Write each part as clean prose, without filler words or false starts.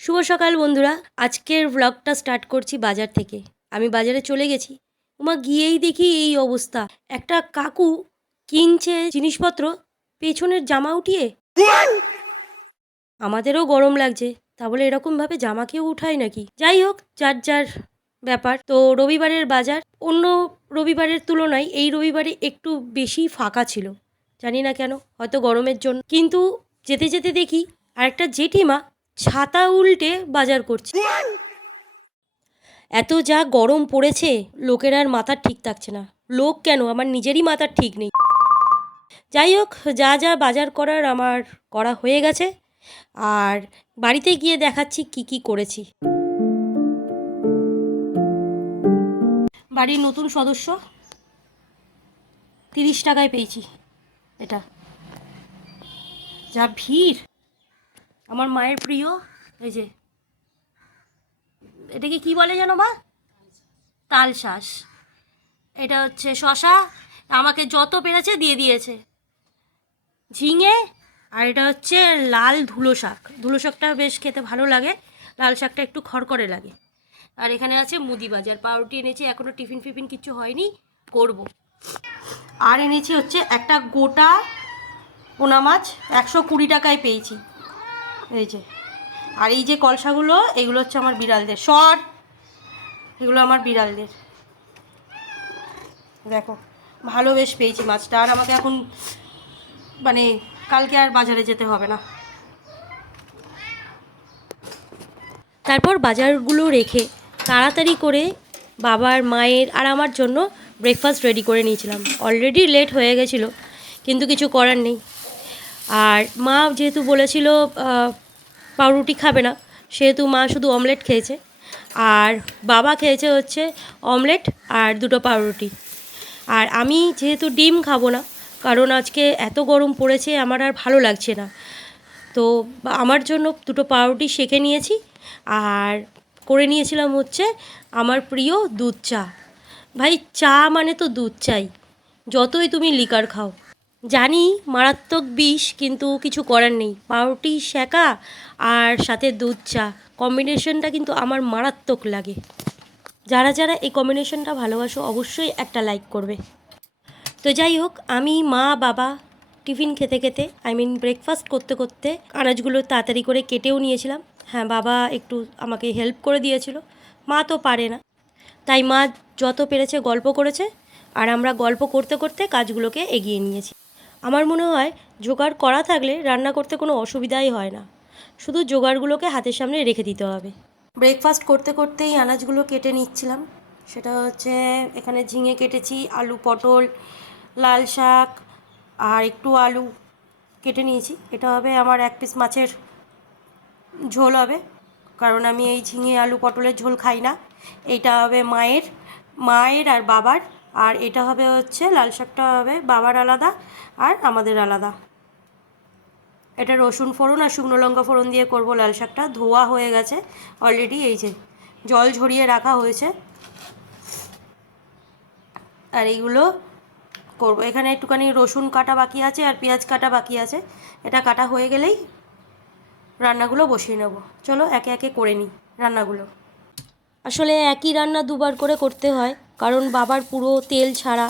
শুভ সকাল বন্ধুরা। আজকের ব্লগটা স্টার্ট করছি বাজার থেকে। আমি বাজারে চলে গেছি। গিয়েই দেখি এই অবস্থা। একটা কাকু কিনছে জিনিসপত্র, পেছনের জামা উঠিয়ে। আমাদেরও গরম লাগছে, তা বলে এরকমভাবে জামা কেউ উঠায় নাকি? যাই হোক, যার যার ব্যাপার। তো রবিবারের বাজার অন্য রবিবারের তুলনায় এই রবিবারে একটু বেশি ফাঁকা ছিল। জানি না কেন, হয়তো গরমের জন্য। কিন্তু যেতে যেতে দেখি আরেকটা জেঠিমা ছাতা উল্টে বাজার করছে। এত যা গরম পড়েছে, লোকের আর মাথার ঠিক থাকছে না। লোক কেন, আমার নিজেরই মাথার ঠিক নেই। যাই হোক, যা যা বাজার করার আমার করা হয়ে গেছে। আর বাড়িতে গিয়ে দেখাচ্ছি কি কি করেছি। বাড়ির নতুন সদস্য 30 টাকায় পেয়েছি। এটা যা ভিড়। আমার মায়ের প্রিয়, এই যে এটাকে কি বলে যেন মা? তাল শাঁস। এটা হচ্ছে শশা, আমাকে যত পেরেছে দিয়ে দিয়েছে। ঝিঙে, আর এটা হচ্ছে লাল ধুলো শাক। ধুলো শাকটা বেশ খেতে ভালো লাগে, লাল শাকটা একটু খড়খড়ে লাগে। আর এখানে আছে মুদি বাজার, পাউরুটি এনেছি, এখনও টিফিন ফিফিন কিছু হয়নি, করব। আর এনেছি হচ্ছে একটা গোটা পোনা মাছ, 120 টাকায় পেয়েছি। এই যে, আর এই যে কলসাগুলো, এগুলো হচ্ছে আমার বিড়ালদের শর্ট, এগুলো আমার বিড়ালদের। দেখো, ভালো বেশ পেয়েছি মাছটা। আর আমাকে এখন মানে কালকে আর বাজারে যেতে হবে না। তারপর বাজারগুলো রেখে তাড়াতাড়ি করে বাবার, মায়ের আর আমার জন্য ব্রেকফাস্ট রেডি করে নিয়েছিলাম। অলরেডি লেট হয়ে গেছিলো, কিন্তু কিছু করার নেই। আর মা যেহেতু বলেছিল পাউরুটি খাবে না, সেহেতু মা শুধু অমলেট খেয়েছে। আর বাবা খেয়েছে হচ্ছে অমলেট আর 2টো পাউরুটি। আর আমি যেহেতু ডিম খাবো না, কারণ আজকে এত গরম পড়েছে, আমার আর ভালো লাগছে না। তো আমার জন্য 2টো পাউরুটি সেঁকে নিয়েছি। আর করে নিয়েছিলাম হচ্ছে আমার প্রিয় দুধ চা। ভাই, চা মানে তো দুধ চাই, যতই তুমি লিকার খাও। জানি মারাত্মক বিষ, কিন্তু কিছু করার নেই। পাউরুটি সেঁকা আর সাথে দুধ চা, কম্বিনেশনটা কিন্তু আমার মারাত্মক লাগে। যারা যারা এই কম্বিনেশনটা ভালোবাসো, অবশ্যই একটা লাইক করবে। তো যাই হোক, আমি, মা, বাবা টিফিন খেতে খেতে, ব্রেকফাস্ট করতে করতে আনাজগুলো তাড়াতাড়ি করে কেটেও নিয়েছিলাম। হ্যাঁ, বাবা একটু আমাকে হেল্প করে দিয়েছিল, মা তো পারে না। তাই মা যত পেরেছে গল্প করেছে, আর আমরা গল্প করতে করতে কাজগুলোকে এগিয়ে নিয়েছি। আমার মনে হয় জোগাড় করা থাকলে রান্না করতে কোনো অসুবিধাই হয় না, শুধু জোগাড়গুলোকে হাতের সামনে রেখে দিতে হবে। ব্রেকফাস্ট করতে করতেই আনাজগুলো কেটে নিচ্ছিলাম। সেটা হচ্ছে, এখানে ঝিঙে কেটেছি, আলু, পটল, লাল শাক আর একটু আলু কেটে নিয়েছি। এটা হবে আমার 1 পিস মাছের ঝোল হবে, কারণ আমি এই ঝিঙে আলু পটলের ঝোল খাই না। এইটা হবে মায়ের, আর বাবার। আর এটা হবে হচ্ছে লাল শাকটা হবে বাবার আলাদা আর আমাদের আলাদা। এটা রসুন ফোড়ন আর শুকনো লঙ্কা ফোড়ন দিয়ে করব। লাল শাকটা ধোয়া হয়ে গেছে অলরেডি, এই যে জল ঝরিয়ে রাখা হয়েছে। আর এইগুলো করব। এখানে একটুখানি রসুন কাটা বাকি আছে আর পেঁয়াজ কাটা বাকি আছে। এটা কাটা হয়ে গেলেই রান্নাগুলো বসিয়ে নেব। চলো একে একে করে নিই রান্নাগুলো। আসলে একই রান্না দুবার করে করতে হয়, কারণ বাবার পুরো তেল ছাড়া,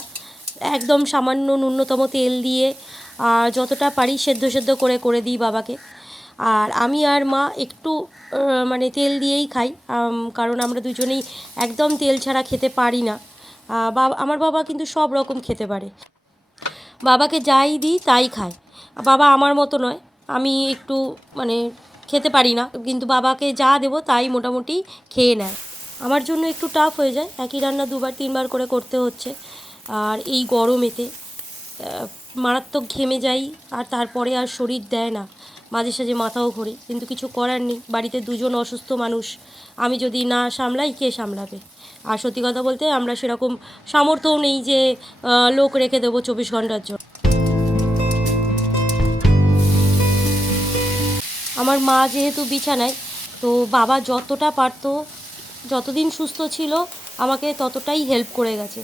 একদম সামান্য ন্যূনতম তেল দিয়ে যতটা পারি সেদ্ধ সেদ্ধ করে করে দিই বাবাকে। আর আমি আর মা একটু মানে তেল দিয়েই খাই, কারণ আমরা দুজনেই একদম তেল ছাড়া খেতে পারি না। আমার বাবা কিন্তু সব রকম খেতে পারে, বাবাকে যাই দিই তাই খায়। বাবা আমার মতো নয়, আমি একটু মানে খেতে পারি না, কিন্তু বাবাকে যা দেবো তাই মোটামুটি খেয়ে নেয়। আমার জন্য একটু টাফ হয়ে যায়, একই রান্না 2বার 3বার করে করতে হচ্ছে। আর এই গরমেতে মারাত্মক ঘেমে যাই, আর তারপরে আর শরীর দেয় না, মাঝে সাঝে মাথাও ঘোরে। কিন্তু কিছু করার নেই, বাড়িতে 2জন অসুস্থ মানুষ, আমি যদি না সামলাই কে সামলাবে? আর সত্যি কথা বলতে আমরা সেরকম সামর্থ্যও নেই যে লোক রেখে দেবো 24 ঘন্টার জন্য। আমার মা যেহেতু বিছানায়, তো বাবা যতটা পারতো, যতদিন সুস্থ ছিল আমাকে ততটাই হেল্প করে গেছে।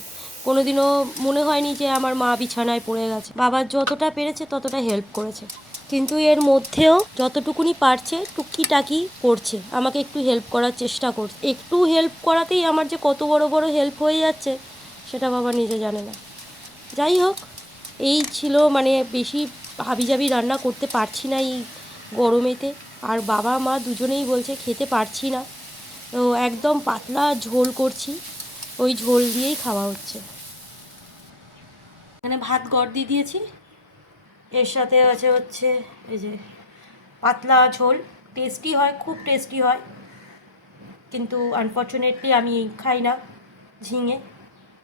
কোনো দিনও মনে হয়নি যে আমার মা বিছানায় পড়ে গেছে। বাবা যতটা পেরেছে ততটা হেল্প করেছে। কিন্তু এর মধ্যেও যতটুকুনি পারছে টুকিটাকি করছে, আমাকে একটু হেল্প করার চেষ্টা করছে। একটু হেল্প করাতেই আমার যে কত বড় বড় হেল্প হয়ে যাচ্ছে সেটা বাবা নিজে জানে না। যাই হোক, এই ছিল, মানে বেশি হাবিজাবি রান্না করতে পারছি না এই গরমেতে। আর বাবা মা দুজনেই বলছে খেতে পারছি না, তো একদম পাতলা ঝোল করছি, ওই ঝোল দিয়েই খাওয়া হচ্ছে। এখানে ভাত গড় দিয়ে দিয়েছি, এর সাথে আছে হচ্ছে এই যে পাতলা ঝোল। টেস্টি হয়, খুব টেস্টি হয়, কিন্তু আনফর্চুনেটলি আমি খাই না ঝিঙে,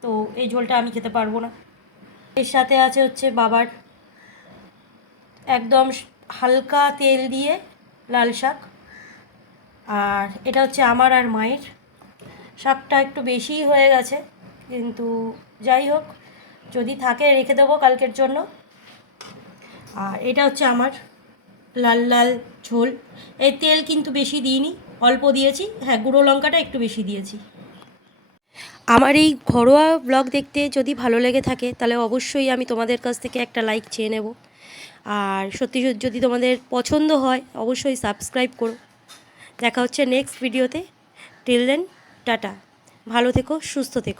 তো এই ঝোলটা আমি খেতে পারবো না। এর সাথে আছে হচ্ছে বাবার একদম হালকা তেল দিয়ে লাল শাক, আর এটা হচ্ছে আমার আর মায়ের। শাকটা একটু বেশিই হয়ে গেছে, কিন্তু যাই হোক, যদি থাকে রেখে দেবো কালকের জন্য। আর এটা হচ্ছে আমার লাল লাল ঝোল। এই তেল কিন্তু বেশি দিইনি, অল্প দিয়েছি। হ্যাঁ, গুঁড়ো লঙ্কাটা একটু বেশি দিয়েছি। আমার এই ঘরোয়া ব্লগ দেখতে যদি ভালো লেগে থাকে তাহলে অবশ্যই আমি তোমাদের কাছ থেকে একটা লাইক চেয়ে নেব। আর সত্যি যদি তোমাদের পছন্দ হয় অবশ্যই সাবস্ক্রাইব করো। দেখা হচ্ছে নেক্সট ভিডিওতে। টিল দেন, টাটা, ভালো থেকো, সুস্থ থেকো।